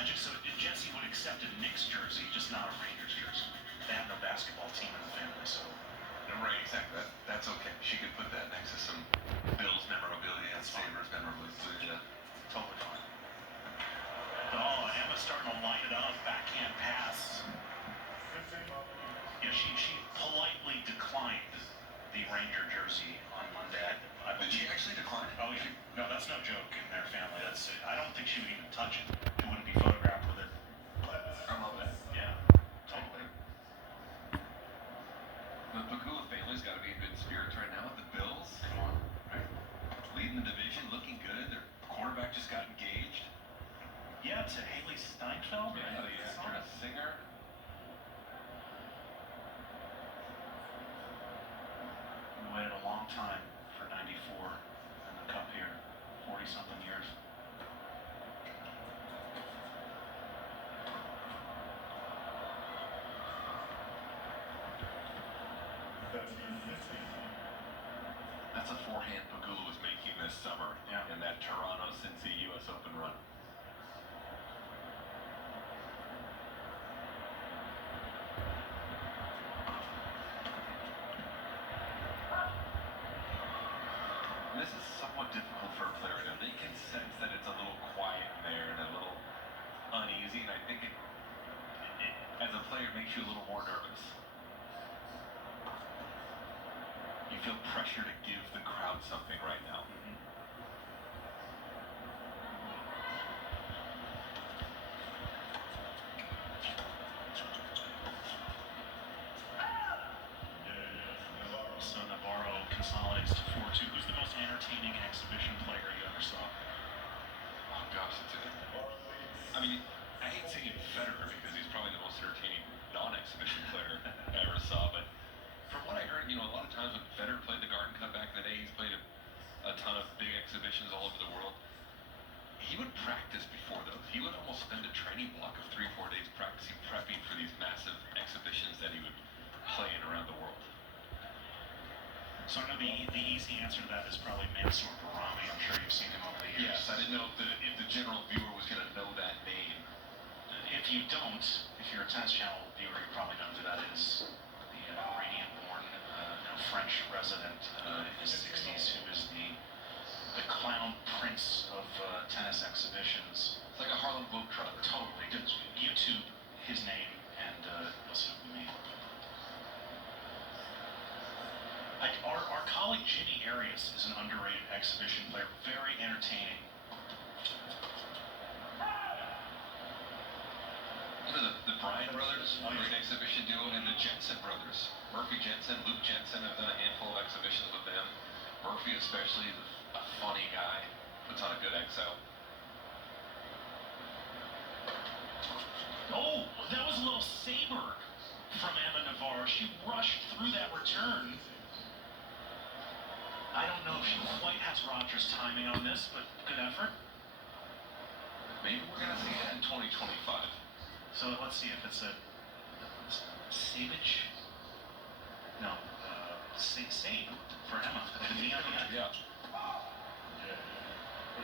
Magic, so Jesse would accept a Knicks jersey, just not a Rangers jersey. They have no basketball team in the family, so. Right, exactly. That's okay. She could put that next to some Bills memorabilia and Sabres memorabilia. Totally fine. Oh, Emma's starting to line it up. Backhand pass. Yeah, she politely declined the Ranger jersey on Monday. Did she actually decline it? Oh, yeah. No, that's no joke in their family. I don't think she would even touch it. It wouldn't be photographed with it. I love that. Yeah, totally. The Pegula family's got to be in good spirits right now with the Bills. Come on. Right. Leading the division, looking good. Their quarterback just got engaged. Yeah, to Haley Steinfeld. Yeah, the actress, singer. We waited a long time for 94 in the Cup here. 40-something years. That's a forehand Pegula was making this summer in that Toronto Cincy U.S. Open run. This is somewhat difficult for a player. Now they can sense that it's a little quiet in there and a little uneasy, and I think it as a player makes you a little more nervous. You feel pressure to give the crowd something right now. So Navarro consolidates to 4-2. Who's the most entertaining exhibition player you ever saw? Oh gosh, I mean, I hate saying Federer because he's probably the most entertaining non-exhibition player I ever saw, but from what I heard, a lot of times when Federer played the Garden Cup back in the day, he's played a ton of big exhibitions all over the world. He would practice before those. He would almost spend a training block of 3-4 days practicing, prepping for these massive exhibitions that he would play in around the world. So I know the easy answer to that is probably Mansour Barami. I'm sure you've seen him over the years. Yes, I didn't know if the general viewer was going to know that name. If you don't, if you're a Tennis Channel viewer, you probably know who that is. The Iranian-born, French resident in his 60s who is the clown prince of tennis exhibitions. It's like a Harlem Globetrotter. Totally. Just YouTube his name and you'll see what we mean. Like our colleague Jimmy Arias is an underrated exhibition player, very entertaining. The Bryan brothers, great exhibition duo, and the Jensen brothers. Murphy Jensen, Luke Jensen, I've done a handful of exhibitions with them. Murphy especially, a funny guy, puts on a good XL. Oh, that was a little saber from Emma Navarro. She rushed through that return. I don't know if she quite has Rogers' timing on this, but good effort. Maybe we're going to see that in 2025. So let's see if it's a Savage. No, Save for Emma. Yeah.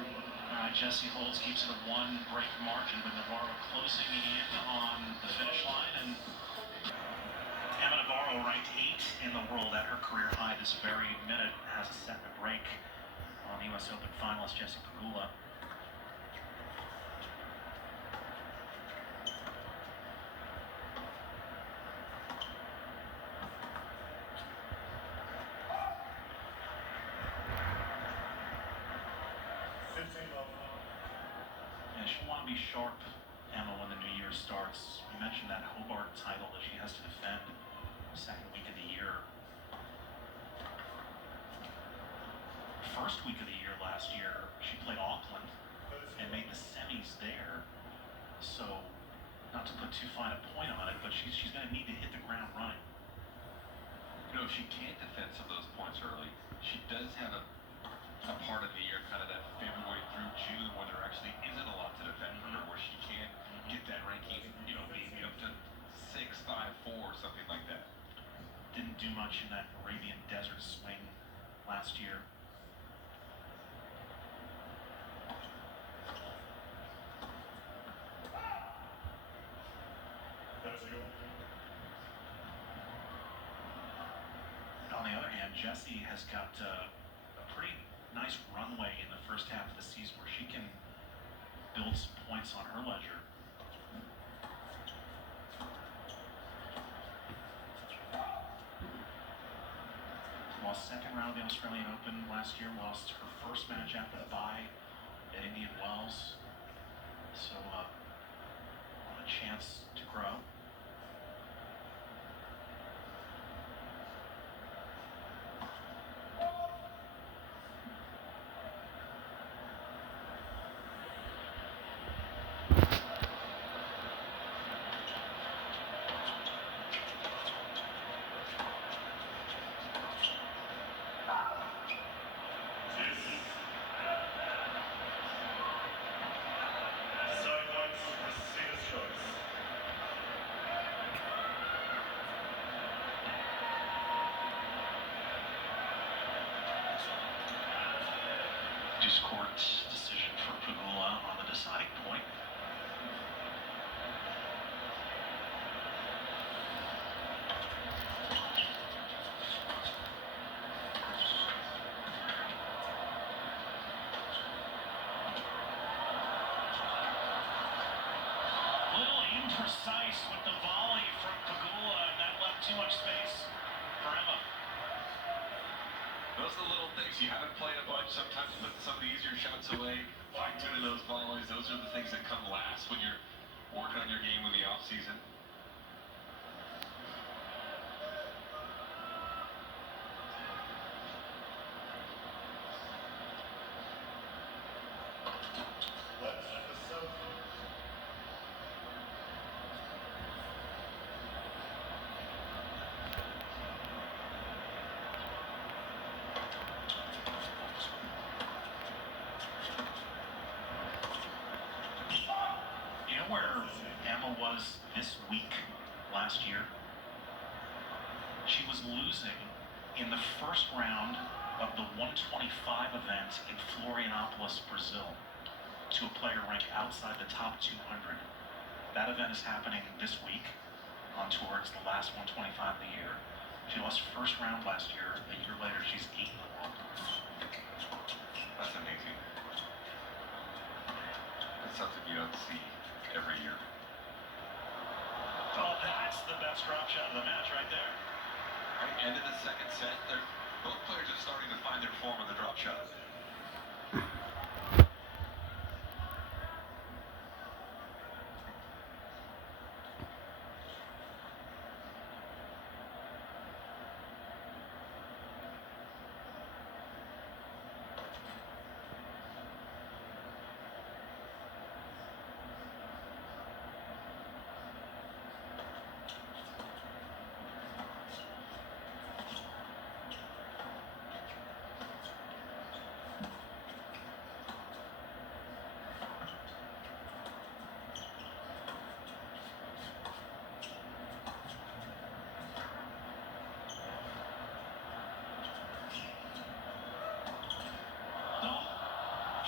All right, Jesse holds, keeps it a 1-break margin, but Navarro closing in on the finish line. And Emma Navarro, ranked 8th in the world at her career high this very minute, has a set to break on the U.S. Open finalist Jesse Pegula. Yeah, she'll want to be sharp, Emma, when the new year starts. You mentioned that Hobart title that she has to defend second week of the year. First week of the year last year, she played Auckland and made the semis there. So, not to put too fine a point on it, but she's going to need to hit the ground running. If she can't defend some of those points early, she does have a part of the year, kind of that February through June, where there actually isn't a lot to defend for her, where she can't get that ranking, maybe up to 6, 5, 4, something like that. Didn't do much in that Arabian desert swing last year. On the other hand, Jessie has got a pretty nice runway in the first half of the season where she can build some points on her ledger. Lost second round of the Australian Open last year, lost her first match after the bye at Indian Wells. So a chance to grow. Deuce court decision for Pegula on the deciding point. Little imprecise with the volley from Pegula, and that left too much space for Emma. Those are the little things. You haven't played a bunch. Sometimes put some of the easier shots away, fine-tuning those volleys. Those are the things that come last when you're working on your game in the off-season. Where Emma was this week last year, she was losing in the first round of the 125 event in Florianopolis, Brazil, to a player ranked outside the top 200. That event is happening this week on tour. It's the last 125 of the year. She lost first round last year. A year later, she's 8th in the world. That's amazing. That's something you don't see every year. Oh, that's the best drop shot of the match right there. Right, end of the second set. Both players are starting to find their form of the drop shot.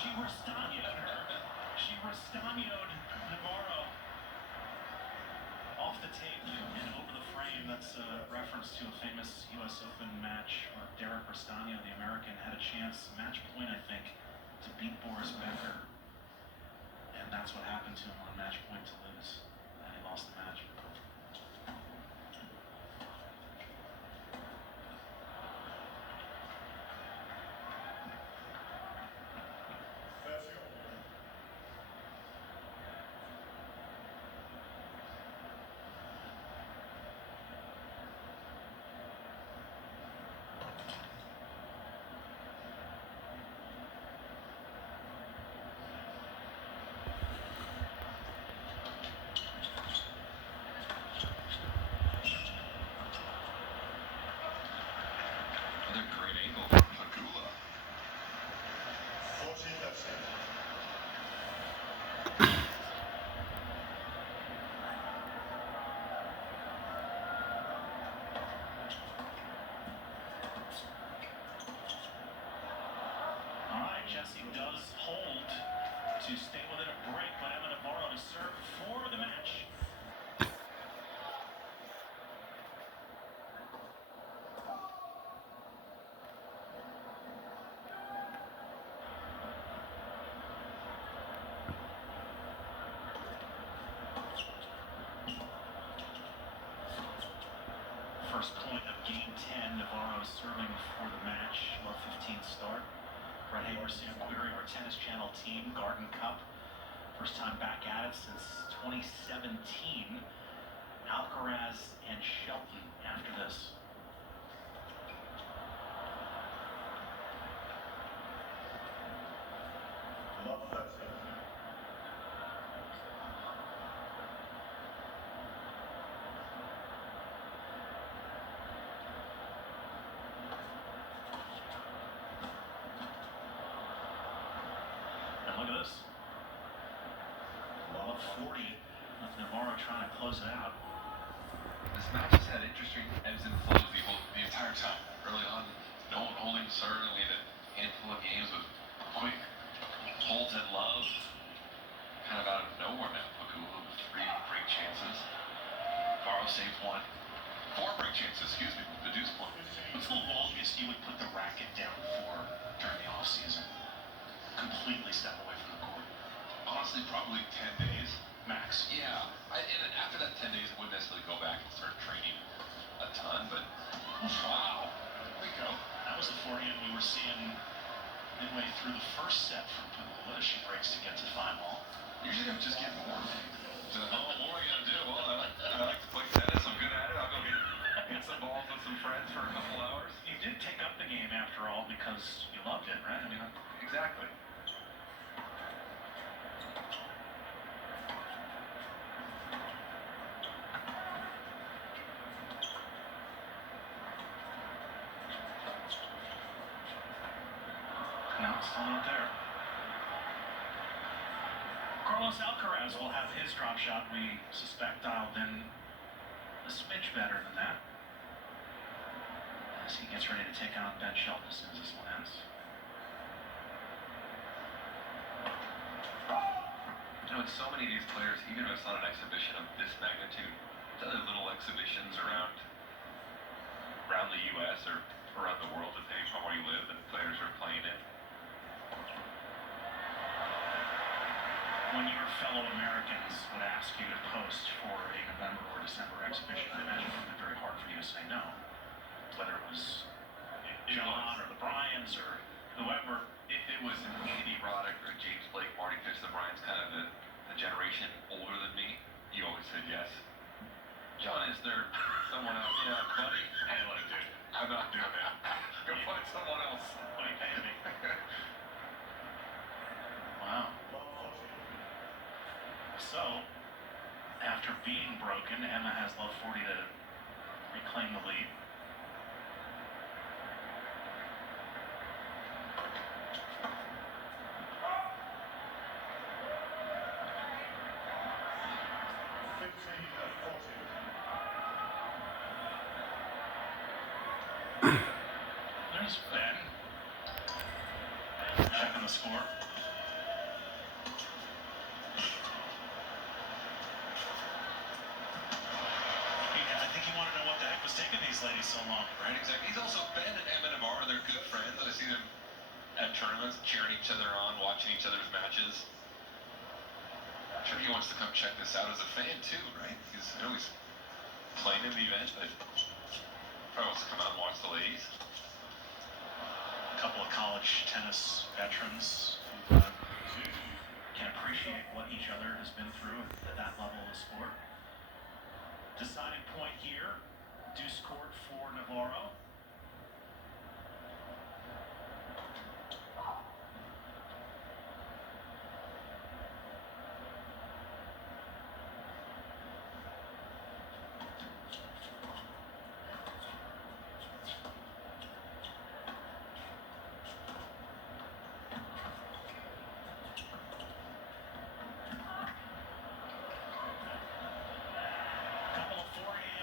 She Restanoed Navarro off the tape and over the frame. That's a reference to a famous U.S. Open match where Derek Restano, the American, had a chance, match point, I think, to beat Boris Becker. And that's what happened to him on match point to lose. And he lost the match. Another great angle from Pegula. All right, Jessie does hold to stay within a break, but Emma Navarro to serve for the match. first point of Game 10. Navarro serving for the match. Low 15 start. Brett Haber, Sam Query, our Tennis Channel team. Garden Cup. First time back at it since 2017. Alcaraz and Shelton after this. And look at this. Love 40 with Navarro trying to close it out. This match has had interesting ebbs and flows the entire time. Early on, no one holding serve. We had a handful of games with quick holds at love. Kind of out of nowhere now. Pegula with 3 break chances. Navarro saved 1. 4 break chances, excuse me, with the deuce point. What's the longest you would put the racket down for during the off season? Completely step away from the court. Honestly, probably 10 days. Max. Yeah. And after that 10 days, I wouldn't necessarily go back and start training a ton, but wow. There we go. That was the forehand we were seeing midway through the first set from Pegula as she breaks to get to 5-all. Usually I would just get more. So, what am I going to do? Well, I like to play tennis. I'm good at it. I'll go get some balls with some friends for a couple hours. You did take up the game after all because you loved it, right? I mean, Exactly. no, it's still not there. Carlos Alcaraz will have his drop shot, we suspect, dialed in a smidge better than that, as he gets ready to take on Ben Shelton as soon as this one ends. You know, with so many of these players, even if it's not an exhibition of this magnitude, it's other little exhibitions around the U.S. or around the world, depending on where you live, and players are playing it. When your fellow Americans would ask you to post for a November or December exhibition, I imagine it would have been very hard for you to say no. Whether it was John or the Bryans or whoever. It was an Andy Roddick or James Blake, Marty Pitch, the Bryans, kind of the generation older than me. You always said yes. John, is there someone else? Yeah, buddy. Hey, look, dude. I'm not doing that. Go find someone else. What are you paying me? Wow. So, after being broken, Emma has love 40 to reclaim the lead. There's Ben. Checking the score. I think he wanted to know what the heck was taking these ladies so long. Right, exactly. He's also Ben and Emma Navarro. They're good friends. I see them at tournaments, cheering each other on, watching each other's matches. I'm sure he wants to come check this out as a fan too, right? I know he's playing in the event, but probably wants to come out and watch the ladies. A couple of college tennis veterans who can appreciate what each other has been through at that level of sport. Deciding point here, deuce court for Navarro.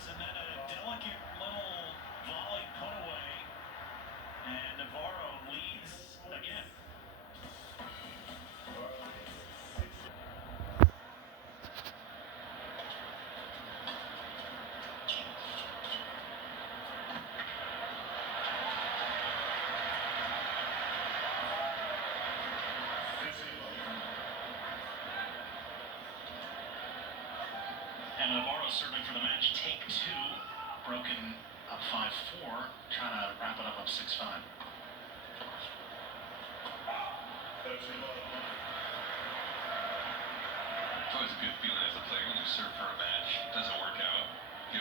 And then a delicate little volley put away, and Navarro leads again. And Navarro serving for the match. Take 2. Broken up 5-4, trying to wrap it up 6-5. It's always a good feeling as a player when you serve for a match, doesn't work out, you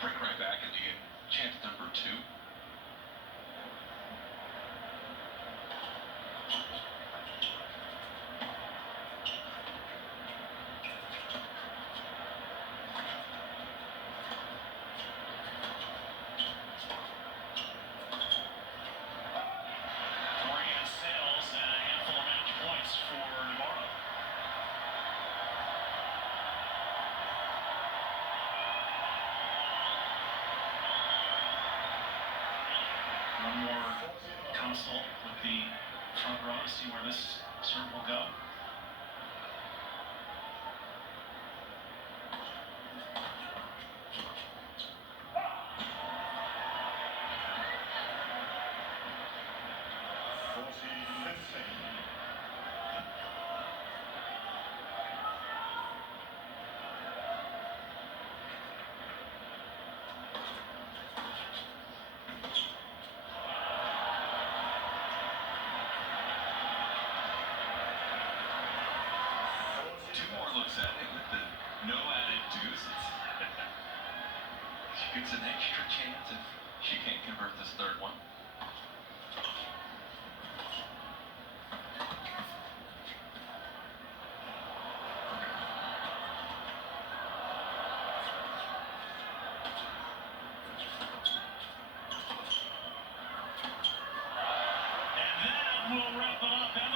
break right back and you get chance number 2. Forehand sails and a handful of match points for Navarro. One more consult with the front row to see where this serve will go. Two more looks at it with the no added deuces. She gets an extra chance if she can't convert this third one. And that will wrap it up.